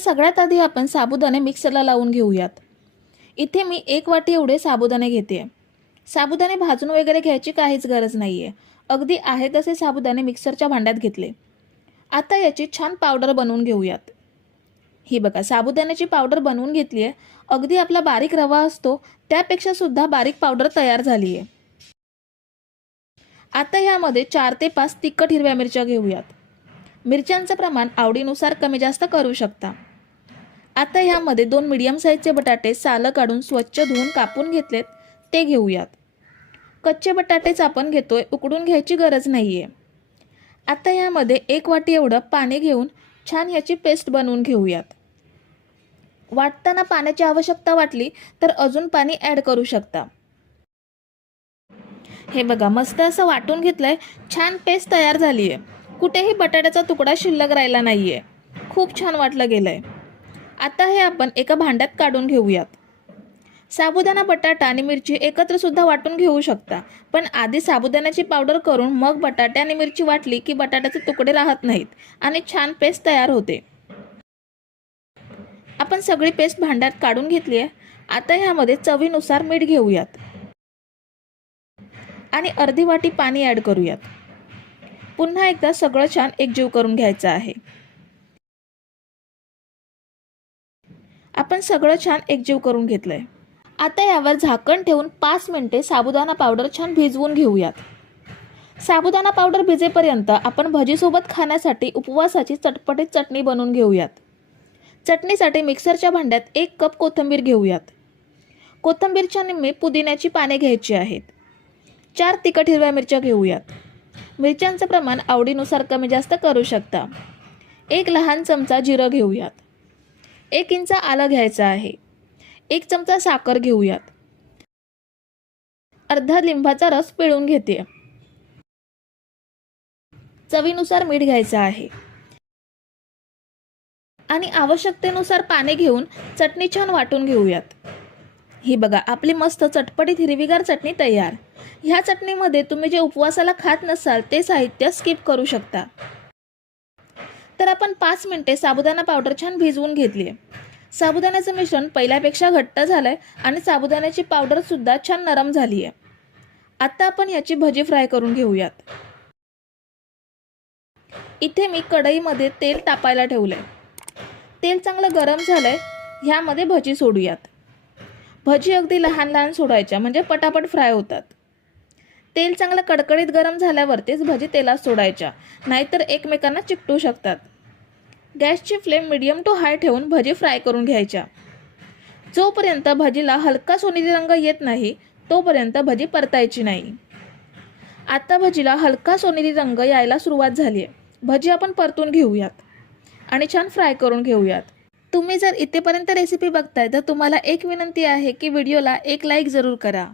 सगळ्यात आधी आपण साबुदाणे मिक्सरला लावून घेऊयात. इथे मी एक वाटी एवढे साबुदाणे घेते. साबुदाणे भाजून वगैरे घ्यायची काहीच गरज नाही आहे अगदी आहे तसे साबुदाणे मिक्सरच्या भांड्यात घेतले. आता याची छान पावडर बनवून घेऊयात. ही बघा साबुदाण्याची पावडर बनवून घेतली आहे अगदी आपला बारीक रवा असतो त्यापेक्षा सुद्धा बारीक पावडर तयार झाली आहे आता ह्यामध्ये चार ते पाच तिखट हिरव्या मिरच्या घेऊयात. मिरच्यांचं प्रमाण आवडीनुसार कमी जास्त करू शकता. आता ह्यामध्ये दोन मिडियम साईजचे बटाटे सालं काढून स्वच्छ धुवून कापून घेतलेत ते घेऊयात. कच्चे बटाटेच आपण घेतोय उकडून घ्यायची गरज नाही आहे आता ह्यामध्ये एक वाटी एवढं पाणी घेऊन छान ह्याची पेस्ट बनवून घेऊयात. वाटताना पाण्याची आवश्यकता वाटली तर अजून पाणी ॲड करू शकता. हे बघा मस्त असं वाटून घेतलंय छान पेस्ट तयार झाली आहे कुठेही बटाट्याचा तुकडा शिल्लक राहिला नाही आहे खूप छान वाटलं गेलं आहे आता हे आपण एका भांड्यात काढून घेऊयात. साबुदाणा बटाटा आणि मिरची एकत्र सुद्धा वाटून घेऊ शकता. पण आधी साबुदाण्याची पावडर करून मग बटाटे आणि मिरची वाटली की बटाट्याचे तुकडे राहत नाहीत आणि छान पेस्ट तयार होते. आपण सगळी पेस्ट भांड्यात काढून घेतली आहे. आता ह्यामध्ये चवीनुसार मीठ घेऊयात. आणि अर्धी वाटी पाणी ॲड करूयात. पुन्हा एकदा सगळं छान एकजीव करून घ्यायचं आहे. आपण सगळं छान एकजीव करून घेतलं आहे आता यावर झाकण ठेवून पाच मिनिटे साबुदाणा पावडर छान भिजवून घेऊयात. साबुदाणा पावडर भिजेपर्यंत आपण भजीसोबत खाण्यासाठी उपवासाची चटपटीत चटणी बनवून घेऊयात. चटणीसाठी मिक्सरच्या भांड्यात एक कप कोथिंबीर घेऊयात. कोथिंबीरच्या निम्मे पुदिन्याची पाने घ्यायची आहेत. चार तिखट हिरव्या मिरच्या घेऊयात. मिरच्यांचं प्रमाण आवडीनुसार कमी जास्त करू शकता. एक लहान चमचा जिरं घेऊयात. एक इंच आलं घ्यायचं आहे. एक चमचा साखर घेऊयात. अर्धा लिंबाचा रस पिळून घेते. चवीनुसार मीठ घ्यायचं आहे. आणि आवश्यकतेनुसार पाने घेऊन चटणी छान वाटून घेऊयात. ही बघा आपली मस्त चटपटीत हिरवीगार चटणी तयार. ह्या चटणीमध्ये तुम्ही जे उपवासाला खात नसाल ते साहित्य स्किप करू शकता. तर आपण पाच मिनिटे साबुदाणा पावडर छान भिजवून घेतली आहे. साबुदाण्याचं मिश्रण पहिल्यापेक्षा घट्ट झालं आहे आणि साबुदाण्याची पावडरसुद्धा छान नरम झाली आहे आता आपण याची भजी फ्राय करून घेऊयात. इथे मी कढईमध्ये तेल तापायला ठेवलं आहे तेल चांगलं गरम झालं आहे ह्यामध्ये भजी सोडूयात. भजी अगदी लहान लहान सोडायच्या म्हणजे पटापट फ्राय होतात. तेल चांगलं कडकडीत गरम झाल्यावरतीच भजी तेलात सोडायच्या नाहीतर एकमेकांना चिकटू शकतात. गॅसची फ्लेम मिडियम टू हाय ठेवून भजी फ्राय करून घ्यायच्या. जोपर्यंत भजीला हलका सोनेरी रंग येत नाही तोपर्यंत भजी परतायची नाही. आता भजीला हलका सोनेरी रंग यायला सुरुवात झाली आहे भजी आपण परतून घेऊयात आणि छान फ्राय करून घेऊयात. तुम्ही जर इथेपर्यंत रेसिपी बघताय तर तुम्हाला एक विनंती आहे की व्हिडिओला एक लाईक जरूर करा.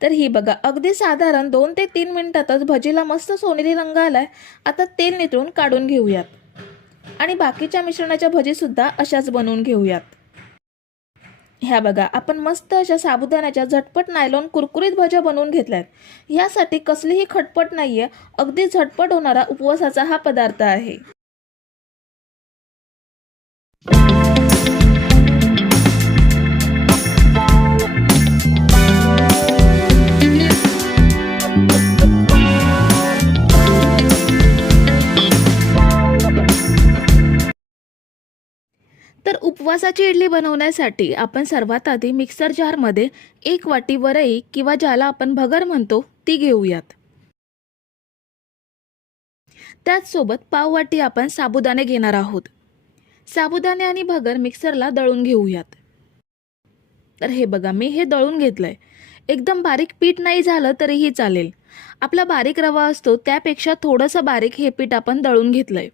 तर ही बघा अगदी साधारण दोन ते तीन मिनिटातच भजीला मस्त सोनेरी रंग आलाय. आता तेल नितळून काढून घेऊयात. आणि बाकीच्या मिश्रणाच्या भजीसुद्धा अशाच बनवून घेऊयात. ह्या बघा आपण मस्त अशा साबुदाण्याच्या झटपट नायलॉन कुरकुरीत भज्या बनवून घेतल्यात. ह्यासाठी कसलीही खटपट नाहीये अगदी झटपट होणारा उपवासाचा हा पदार्थ आहे. उपवासाची इडली बनवण्यासाठी आपण सर्वात आधी मिक्सर जारमध्ये एक वाटी वरई किंवा ज्याला आपण भगर म्हणतो ती घेऊयात. त्याचसोबत पाव वाटी आपण साबुदाणे घेणार आहोत. साबुदाणे आणि भगर मिक्सरला दळून घेऊयात. तर हे बघा मी हे दळून घेतलंय. एकदम बारीक पीठ नाही झालं तरीही चालेल. आपला बारीक रवा असतो त्यापेक्षा थोडंसं बारीक हे पीठ आपण दळून घेतलंय.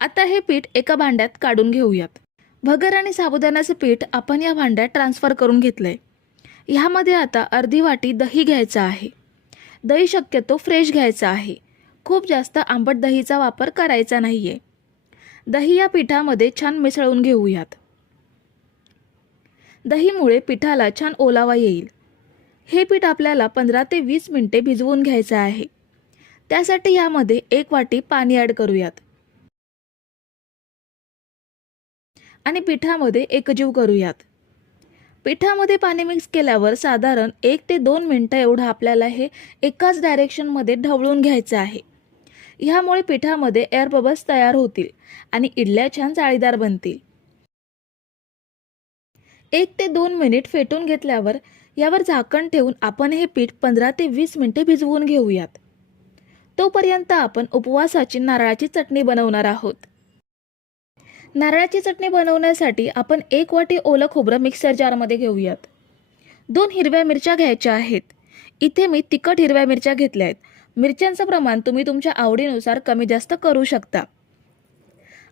आता हे पीठ एका भांड्यात काढून घेऊयात. भगर आणि साबुदाण्याचं पीठ आपण या भांड्यात ट्रान्सफर करून घेतलं आहे ह्यामध्ये आता अर्धी वाटी दही घ्यायचं आहे. दही शक्यतो फ्रेश घ्यायचं आहे. खूप जास्त आंबट दहीचा वापर करायचा नाही आहे दही या पिठामध्ये छान मिसळून घेऊयात. दहीमुळे पिठाला छान ओलावा येईल. हे पीठ आपल्याला पंधरा ते वीस मिनिटे भिजवून घ्यायचं आहे. त्यासाठी यामध्ये एक वाटी पाणी ॲड करूयात. आणि पिठामध्ये एकजीव करूयात. पिठामध्ये पाणी मिक्स केल्यावर साधारण एक ते दोन मिनटं एवढं आपल्याला हे एकाच डायरेक्शनमध्ये ढवळून घ्यायचं आहे. ह्यामुळे पिठामध्ये एअर बबल्स तयार होतील आणि इडल्या छान जाळीदार बनतील. एक ते दोन मिनिट फेटून घेतल्यावर यावर झाकण ठेवून आपण हे पीठ पंधरा ते वीस मिनिटे भिजवून घेऊयात. तोपर्यंत आपण उपवासाची नारळाची चटणी बनवणार आहोत. नारळाची चटणी बनवण्यासाठी आपण एक वाटी ओलं खोबरं मिक्सर जारमध्ये घेऊयात. दोन हिरव्या मिरच्या घ्यायच्या आहेत. इथे मी तिखट हिरव्या मिरच्या घेतल्या आहेत. मिरच्यांचं प्रमाण तुम्ही तुमच्या आवडीनुसार कमी जास्त करू शकता.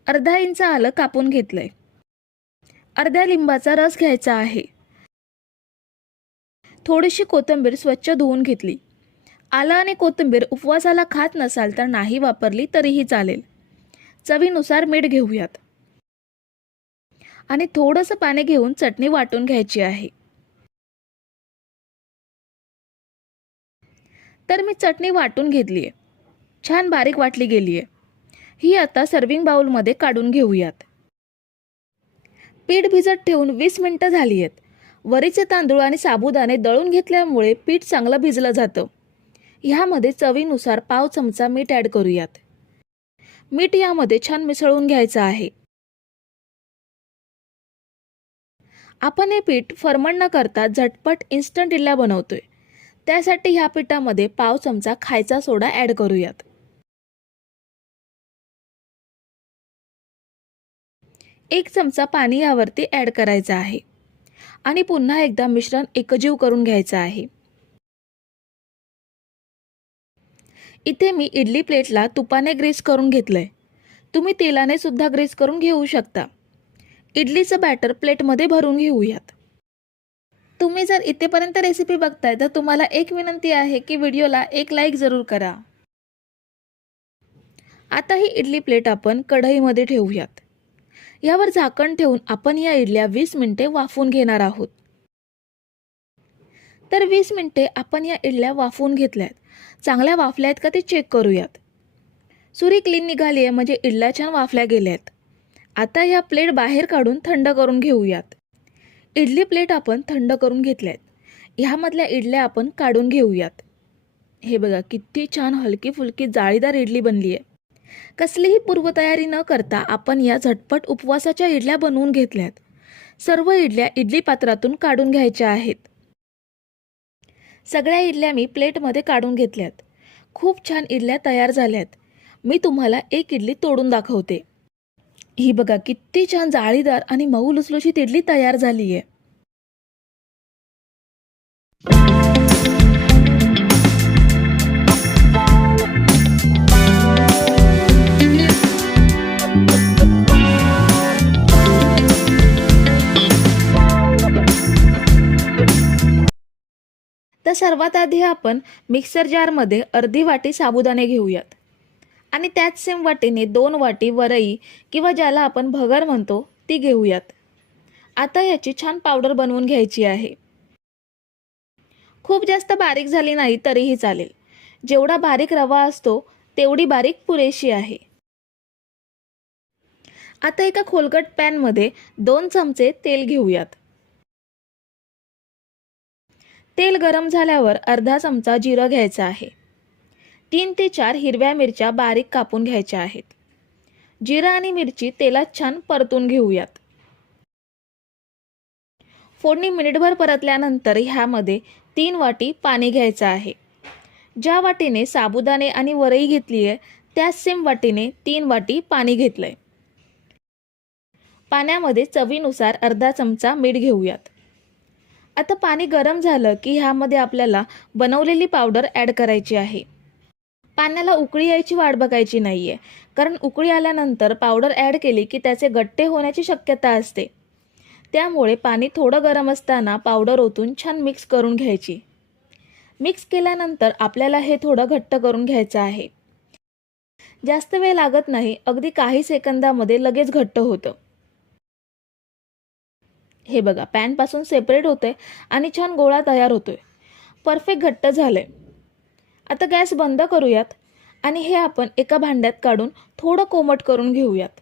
अर्धा इंच आलं कापून घेतलंय. अर्ध्या लिंबाचा रस घ्यायचा आहे. थोडीशी कोथिंबीर स्वच्छ धुवून घेतली. आलं आणि कोथिंबीर उपवासाला खात नसाल तर नाही वापरली तरीही चालेल. चवीनुसार मीठ घेऊयात. आणि थोडंसं पाणी घेऊन चटणी वाटून घ्यायची आहे. तर मी चटणी वाटून घेतली आहे छान बारीक वाटली गेली आहे ही आता सर्विंग बाउलमध्ये काढून घेऊयात. पीठ भिजत ठेवून वीस मिनटं झाली आहेत वरीचे तांदूळ आणि साबुदाणे दळून घेतल्यामुळे पीठ चांगलं भिजलं जातं. ह्यामध्ये चवीनुसार पाव चमचा मीठ ॲड करूयात. मीठ यामध्ये छान मिसळून घ्यायचं आहे. आपण हे पीठ फरमण न करता झटपट इन्स्टंट इडल्या बनवतोय. त्यासाठी ह्या पिठामध्ये पाव चमचा खायचा सोडा ॲड करूयात. एक चमचा पाणी यावरती ॲड करायचं आहे. आणि पुन्हा एकदा मिश्रण एकजीव करून घ्यायचं आहे. इथे मी इडली प्लेटला तुपाने ग्रीस करून घेतलंय. तुम्ही तेलाने सुद्धा ग्रीस करून घेऊ शकता. इडलीचं बॅटर प्लेटमध्ये भरून घेऊयात. तुम्ही जर इथेपर्यंत रेसिपी बघताय तर तुम्हाला एक विनंती आहे की व्हिडिओला एक लाईक जरूर करा. आता ही इडली प्लेट आपण कढईमध्ये ठेवूयात. यावर झाकण ठेवून आपण या इडल्या वीस मिनिटे वाफवून घेणार आहोत. तर वीस मिनिटे आपण या इडल्या वाफवून घेतल्यात. चांगल्या वाफल्या आहेत का ते चेक करूयात. सुरी क्लीन निघाली आहे म्हणजे इडल्या छान वाफल्या गेल्यात. आता ह्या प्लेट बाहेर काढून थंड करून घेऊयात. इडली प्लेट आपण थंड करून घेतल्यात. ह्यामधल्या इडल्या आपण काढून घेऊयात. हे बघा किती छान हलकी फुलकी जाळीदार इडली बनली आहे. कसलीही पूर्वतयारी न करता आपण या झटपट उपवासाच्या इडल्या बनवून घेतल्यात. सर्व इडल्या इडली पात्रातून काढून घ्यायच्या आहेत. सगळ्या इडल्या मी प्लेटमध्ये काढून घेतल्यात. खूप छान इडल्या तयार झाल्यात. मी तुम्हाला एक इडली तोडून दाखवते. ही बघा किती छान जाळीदार आणि मऊ लुसलुशी तिडली तयार झाली आहे तर सर्वात आधी आपण मिक्सर जारमध्ये अर्धी वाटी साबुदाणे घेऊयात. आणि त्याच सेम वाटीने दोन वाटी वरई किंवा ज्याला आपण भगर म्हणतो ती घेऊयात. आता याची छान पावडर बनवून घ्यायची आहे. खूप जास्त बारीक झाली नाही तरीही चालेल. जेवढा बारीक रवा असतो तेवढी बारीक पुरेशी आहे. आता एका खोलगट पॅनमध्ये दोन चमचे तेल घेऊयात. तेल गरम झाल्यावर अर्धा चमचा जिरं घ्यायचं आहे. तीन ते चार हिरव्या मिरच्या बारीक कापून घ्यायच्या आहेत. जिरा आणि मिरची तेलात छान परतून घेऊयात. फोडणी मिनिटभर परतल्यानंतर ह्यामध्ये तीन वाटी पाणी घ्यायचं आहे. ज्या वाटीने साबुदाणे आणि वरई घेतली आहे त्याच सेम वाटीने तीन वाटी पाणी घेतलंय. पाण्यामध्ये चवीनुसार अर्धा चमचा मीठ घेऊयात. आता पाणी गरम झालं की ह्यामध्ये आपल्याला बनवलेली पावडर ॲड करायची आहे. पाण्याला उकळी यायची वाट बघायची नाही आहे कारण उकळी आल्यानंतर पावडर ॲड केली की त्याचे गट्टे होण्याची शक्यता असते. त्यामुळे पाणी थोडं गरम असताना पावडर ओतून छान मिक्स करून घ्यायची. मिक्स केल्यानंतर आपल्याला हे थोडं घट्ट करून घ्यायचं आहे. जास्त वेळ लागत नाही अगदी काही सेकंदामध्ये लगेच घट्ट होतं. हे बघा पॅनपासून सेपरेट होतंय आणि छान गोळा तयार होतोय. परफेक्ट घट्ट झालंय. आता गॅस बंद करूयात आणि हे आपण एका भांड्यात काढून थोडं कोमट करून घेऊयात.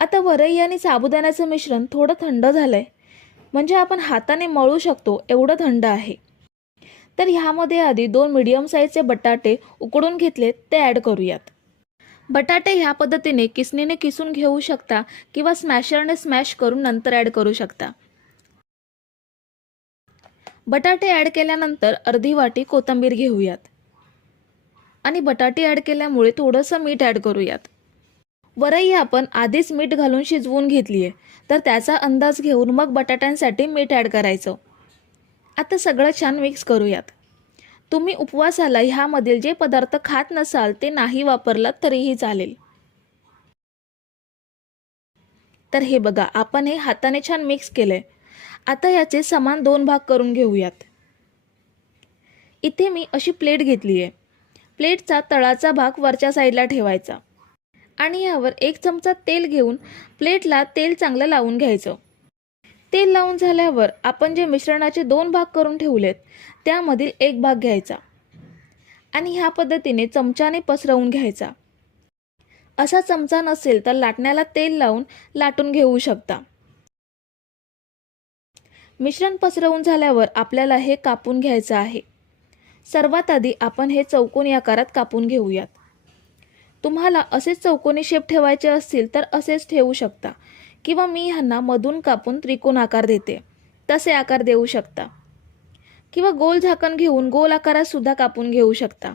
आता वरई आणि साबुदाण्याचं मिश्रण थोडं थंड झालं आहे म्हणजे आपण हाताने मळू शकतो एवढं थंड आहे. तर ह्यामध्ये आधी दोन मिडियम साईजचे बटाटे उकडून घेतलेत ते ॲड करूयात. बटाटे ह्या पद्धतीने किसणीने किसून घेऊ शकता किंवा स्मॅशरने स्मॅश करून नंतर ॲड करू शकता. बटाटे ॲड केल्यानंतर अर्धी वाटी कोथिंबीर घेऊयात. आणि बटाटे ॲड केल्यामुळे थोडंसं मीठ ॲड करूयात. वरही आपण आधीच मीठ घालून शिजवून घेतली आहे तर त्याचा अंदाज घेऊन मग बटाट्यांसाठी मीठ ॲड करायचं. आता सगळं छान मिक्स करूयात. तुम्ही उपवासाला ह्यामधील जे पदार्थ खात नसाल ते नाही वापरलात तरीही चालेल. तर हे बघा आपण हे हाताने छान मिक्स केलं आहे आता याचे समान दोन भाग करून घेऊयात. इथे मी अशी प्लेट घेतली आहे. प्लेटचा तळाचा भाग वरच्या साईडला ठेवायचा. आणि यावर एक चमचा तेल घेऊन प्लेटला तेल चांगलं लावून घ्यायचं. तेल लावून झाल्यावर आपण जे मिश्रणाचे दोन भाग करून ठेवलेत त्यामधील एक भाग घ्यायचा. आणि ह्या पद्धतीने चमच्याने पसरवून घ्यायचा. असा चमचा नसेल तर लाटण्याला तेल लावून लाटून घेऊ शकता. मिश्रण पसरवून झाल्यावर आपल्याला हे कापून घ्यायचं आहे. सर्वात आधी आपण हे चौकोनी आकारात कापून घेऊयात. तुम्हाला असेच चौकोनी शेप ठेवायचे असतील तर असेच ठेवू शकता. किंवा मी ह्यांना मधून कापून त्रिकोण आकार देते. तसे आकार देऊ शकता. किंवा गोल झाकण घेऊन गोल आकारात सुद्धा कापून घेऊ शकता.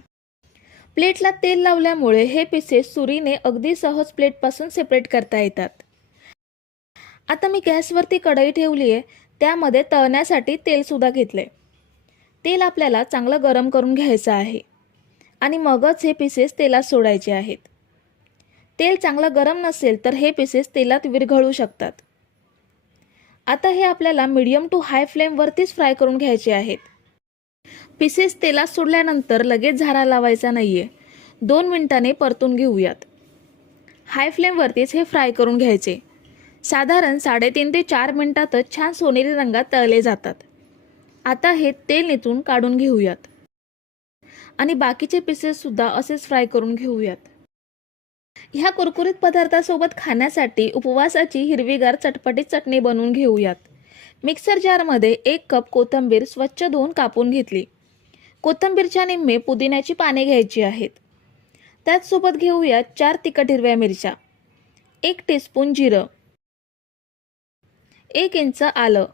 प्लेटला तेल लावल्यामुळे हे पिसेस सुरीने अगदी सहज प्लेटपासून सेपरेट करता येतात. आता मी गॅसवरती कढई ठेवली आहे त्यामध्ये तळण्यासाठी तेलसुद्धा घेतले तेल आपल्याला चांगलं गरम करून घ्यायचं आहे. आणि मगच हे पीसेस तेलात सोडायचे आहेत. तेल चांगलं गरम नसेल तर हे पीसेस तेलात विरघळू शकतात. आता हे आपल्याला मिडियम टू हाय फ्लेमवरतीच फ्राय करून घ्यायचे आहेत. पीसेस तेलात सोडल्यानंतर लगेच झारा लावायचा नाही आहे दोन मिनिटाने परतून घेऊयात. हाय फ्लेमवरतीच हे फ्राय करून घ्यायचे. साधारण साडेतीन ते चार मिनिटातच छान सोनेरी रंगात तळले जातात. आता हे तेल नेतून काढून घेऊयात. आणि बाकीचे पीसेससुद्धा असेच फ्राय करून घेऊयात. ह्या कुरकुरीत पदार्थासोबत खाण्यासाठी उपवासाची हिरवीगार चटपटीत चटणी बनवून घेऊयात. मिक्सर जारमध्ये एक कप कोथिंबीर स्वच्छ धुवून कापून घेतली. कोथिंबीरच्या निम्मे पुदिन्याची पाने घ्यायची आहेत. त्याचसोबत घेऊयात चार तिखट हिरव्या मिरच्या. एक टीस्पून जिरं. एक इंच आलं.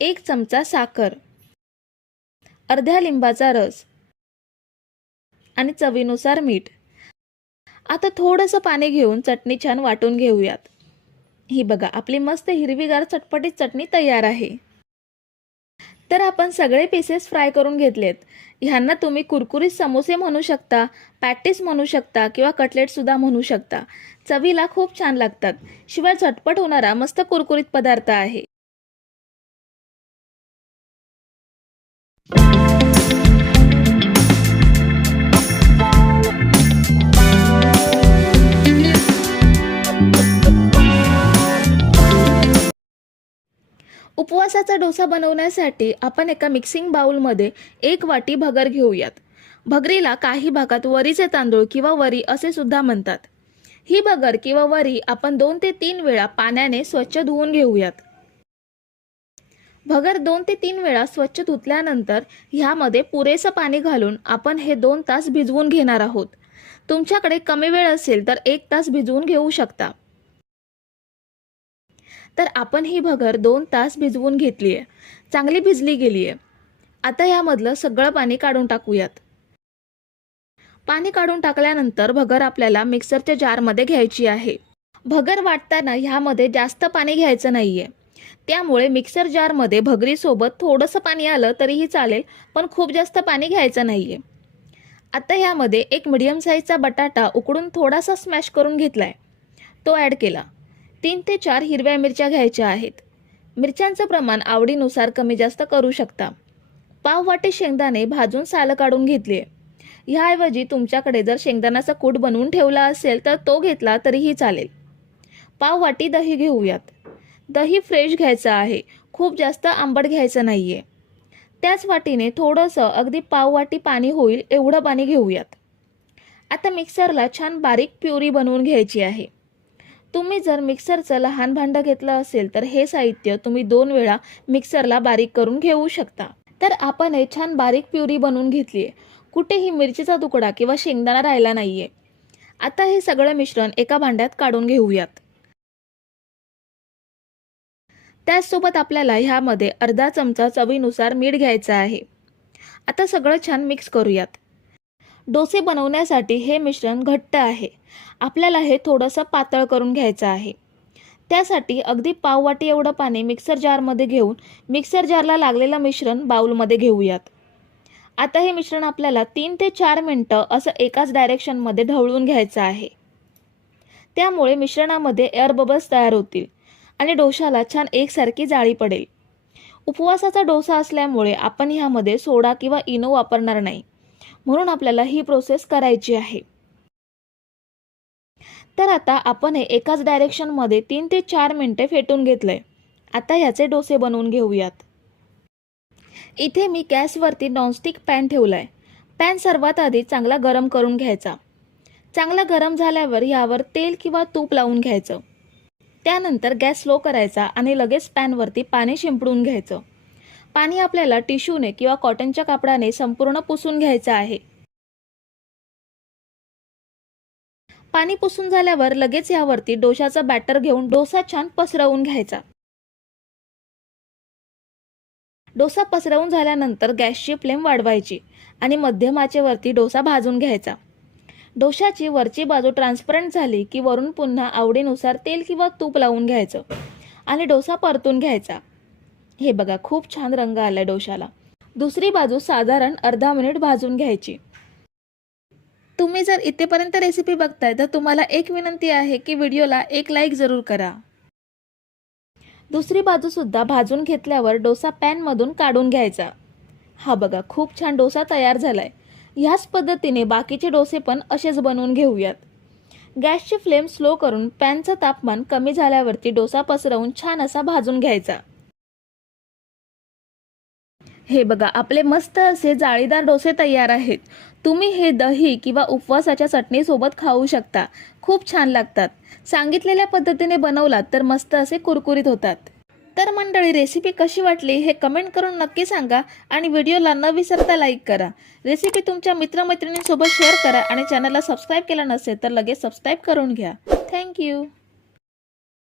एक चमचा साखर. अर्ध्या लिंबाचा रस. आणि चवीनुसार मीठ. आता थोडंसं पाणी घेऊन चटणी छान वाटून घेऊयात. ही बघा आपली मस्त हिरवीगार चटपटीत चटणी तयार आहे. तर आपण सगळे पीसेस फ्राय करून घेतलेत. ह्यांना तुम्ही कुरकुरीत समोसे म्हणू शकता पॅटीस म्हणू शकता किंवा कटलेटसुद्धा म्हणू शकता. चवीला खूप छान लागतात. शिवाय झटपट होणारा मस्त कुरकुरीत पदार्थ आहे. उपवासाचा डोसा बनवण्यासाठी आपण एका मिक्सिंग बाऊलमध्ये एक वाटी भगर घेऊयात. भगरीला काही भागात वरीचे तांदूळ किंवा वरी असे सुद्धा म्हणतात. ही भगर किंवा वरी आपण दोन ते तीन वेळा पाण्याने स्वच्छ धुवून घेऊयात. भगर दोन ते तीन वेळा स्वच्छ धुतल्यानंतर ह्यामध्ये पुरेसं पाणी घालून आपण हे दोन तास भिजवून घेणार आहोत. तुमच्याकडे कमी वेळ असेल तर एक तास भिजवून घेऊ शकता. तर आपण ही भगर दोन तास भिजवून घेतली आहे चांगली भिजली गेली आहे आता यामधलं सगळं पाणी काढून टाकूयात. पाणी काढून टाकल्यानंतर भगर आपल्याला मिक्सरच्या जारमध्ये घ्यायची आहे. भगर वाटताना ह्यामध्ये जास्त पाणी घ्यायचं नाही आहे त्यामुळे मिक्सर जारमध्ये भगरीसोबत थोडंसं पाणी आलं तरीही चालेल पण खूप जास्त पाणी घ्यायचं नाही आहे आता ह्यामध्ये एक मिडियम साईजचा बटाटा उकडून थोडासा स्मॅश करून घेतला आहे तो ॲड केला. तीन ते चार हिरव्या मिरच्या घ्यायच्या आहेत. मिरच्यांचं प्रमाण आवडीनुसार कमी जास्त करू शकता. पाव वाटे शेंगदाणे भाजून सालं काढून घेतली. आहे ह्याऐवजी तुमच्याकडे जर शेंगदाण्याचा कूट बनवून ठेवला असेल तर तो घेतला तरीही चालेल. पाव वाटी दही घेऊयात. दही फ्रेश घ्यायचं आहे. खूप जास्त आंबट घ्यायचं नाही आहे त्याच वाटीने थोडंसं अगदी पाव वाटी पाणी होईल एवढं पाणी घेऊयात. आता मिक्सरला छान बारीक प्युरी बनवून घ्यायची आहे. तुम्ही जर मिक्सरचं लहान भांडं घेतलं असेल तर हे साहित्य तुम्ही दोन वेळा मिक्सरला बारीक करून घेऊ शकता. तर आपण हे छान बारीक प्युरी बनवून घेतली आहे. कुठेही मिरचीचा तुकडा किंवा शेंगदाणा राहिला नाही आहे आता हे सगळं मिश्रण एका भांड्यात काढून घेऊयात. त्याचसोबत आपल्याला ह्यामध्ये अर्धा चमचा चवीनुसार मीठ घ्यायचं आहे. आता सगळं छान मिक्स करूयात. डोसे बनवण्यासाठी हे मिश्रण घट्ट आहे. आपल्याला हे थोडंसं पातळ करून घ्यायचं आहे. त्यासाठी अगदी पाववाटी एवढं पाणी मिक्सर जारमध्ये घेऊन मिक्सर जारला लागलेलं मिश्रण बाऊलमध्ये घेऊयात. आता हे मिश्रण आपल्याला तीन ते चार मिनटं असं एकाच डायरेक्शनमध्ये ढवळून घ्यायचं आहे. त्यामुळे मिश्रणामध्ये एअर बबल्स तयार होतील आणि डोशाला छान एकसारखी जाळी पडेल. उपवासाचा डोसा असल्यामुळे आपण ह्यामध्ये सोडा किंवा इनो वापरणार नाही. म्हणून आपल्याला ही प्रोसेस करायची आहे. तर आता आपण हे एकाच डायरेक्शनमध्ये तीन ते चार मिनटे फेटून घेतलंय. आता ह्याचे डोसे बनवून घेऊयात. इथे मी गॅसवरती नॉनस्टिक पॅन ठेवला आहे पॅन सर्वात आधी चांगला गरम करून घ्यायचा. चांगला गरम झाल्यावर यावर तेल किंवा तूप लावून घ्यायचं. त्यानंतर गॅस स्लो करायचा आणि लगेच पॅनवरती पाणी शिंपडून घ्यायचं. पाणी आपल्याला टिश्यूने किंवा कॉटनच्या कापडाने संपूर्ण पुसून घ्यायचं आहे. पाणी पुसून झाल्यावर लगेच यावरती डोशाचा बॅटर घेऊन डोसा छान पसरवून घ्यायचा. डोसा पसरवून झाल्यानंतर गॅसची फ्लेम वाढवायची आणि मध्यमाचेवरती डोसा भाजून घ्यायचा. डोशाची वरची बाजू ट्रान्सपरंट झाली की वरून पुन्हा आवडीनुसार तेल किंवा तूप लावून घ्यायचं आणि डोसा परतून घ्यायचा. हे बघा खूप छान रंग आला डोशाला. दुसरी बाजू साधारण अर्धा मिनिट भाजून घ्यायची. तुम्ही जर इथेपर्यंत रेसिपी बघताय तर तुम्हाला एक विनंती आहे की व्हिडिओला एक लाईक जरूर करा. दुसरी बाजूसुद्धा भाजून घेतल्यावर डोसा पॅनमधून काढून घ्यायचा. हा बघा खूप छान डोसा तयार झालाय. ह्याच पद्धतीने बाकीचे डोसे पण असेच बनवून घेऊयात. गॅसची फ्लेम स्लो करून पॅनचं तापमान कमी झाल्यावरती डोसा पसरवून छान असा भाजून घ्यायचा. हे बघा आपले मस्त असे जाळीदार डोसे तयार आहेत. तुम्ही हे दही किंवा उपवासाच्या चटणीसोबत खाऊ शकता. खूप छान लागतात. सांगितलेल्या पद्धतीने बनवलात तर मस्त असे कुरकुरीत होतात. तर मंडळी रेसिपी कशी वाटली हे कमेंट करून नक्की सांगा आणि व्हिडिओला न विसरता लाईक करा. रेसिपी तुमच्या मित्रमैत्रिणींसोबत शेअर करा आणि चॅनलला सबस्क्राईब केला नसेल तर लगेच सबस्क्राईब करून घ्या. थँक्यू